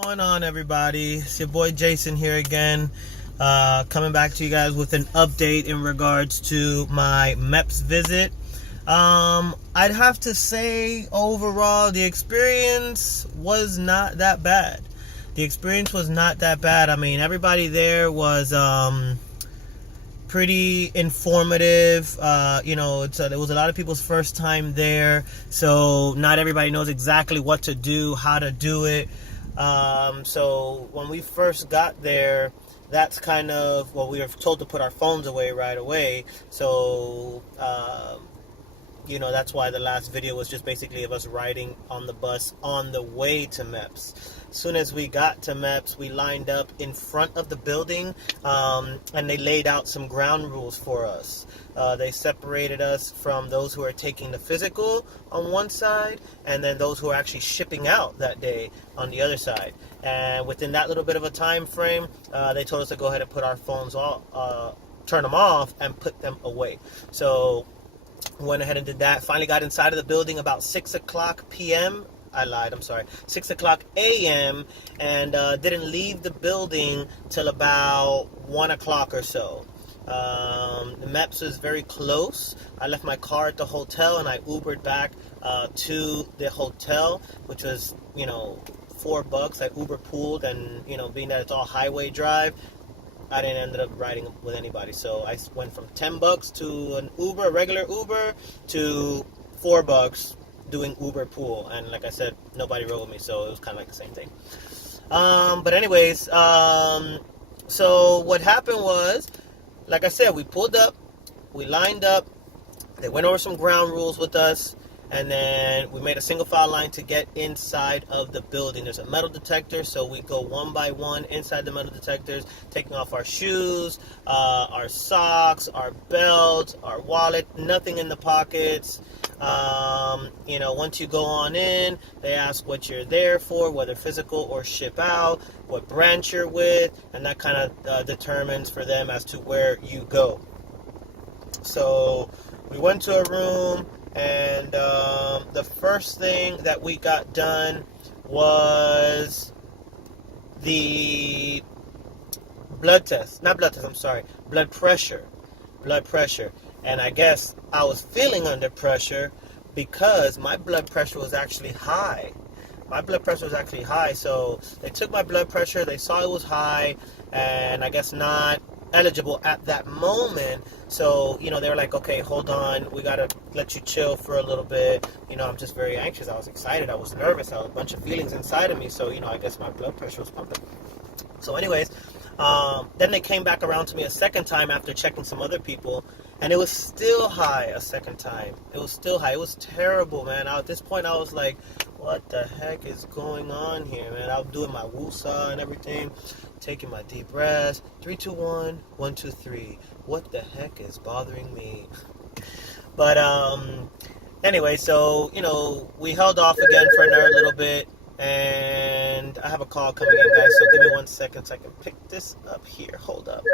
What's going on, everybody? It's your boy Jason here again, coming back to you guys with an update in regards to my MEPS visit. I'd have to say overall the experience was not that bad. I mean, everybody there was pretty informative. There was a lot of people's first time there, so not everybody knows exactly what to do, how to do it. So when we first got there, that's kind of, well, we were told to put our phones away right away. So, that's why the last video was just basically of us riding on the bus on the way to MEPS. As soon as we got to MEPS, we lined up in front of the building, and they laid out some ground rules for us. They separated us from those who are taking the physical on one side, and then those who are actually shipping out that day on the other side. And within that little bit of a time frame, they told us to go ahead and put our phones off, turn them off, and put them away. So went ahead and did that. Finally got inside of the building about 6 o'clock p.m. I lied, I'm sorry. 6 o'clock a.m. and didn't leave the building till about 1 o'clock or so. The MEPS was very close. I left my car at the hotel and I Ubered back to the hotel, which was, $4. I Uber pooled, and, being that it's all highway drive, I didn't end up riding with anybody. So I went from $10 to an Uber, a regular Uber, to $4 doing Uber pool. And like I said, nobody rode with me, so it was kind of like the same thing. But anyways, so what happened was, like I said, we pulled up, we lined up, they went over some ground rules with us, and then we made a single file line to get inside of the building. There's a metal detector, so we go one by one inside the metal detectors, taking off our shoes, our socks, our belt, our wallet, nothing in the pockets. Once you go on in, they ask what you're there for, whether physical or ship out, what branch you're with, and that kind of determines for them as to where you go. So we went to a room, and the first thing that we got done was the blood pressure. And I guess I was feeling under pressure because my blood pressure was actually high. So they took my blood pressure, they saw it was high, and I guess not eligible at that moment. So, they were like, okay, hold on, we gotta let you chill for a little bit. I'm just very anxious. I was excited, I was nervous, I had a bunch of feelings inside of me. So, I guess my blood pressure was pumping. So anyways, then they came back around to me a second time after checking some other people, and it was still high a second time. It was still high. It was terrible, man. At this point, I was like, what the heck is going on here, man? I was doing my woosah and everything, taking my deep breaths. 3, 2, 1, 1, 2, 3. What the heck is bothering me? But anyway, so we held off again for another little bit, and I have a call coming in, guys. So give me 1 second so I can pick this up here. Hold up.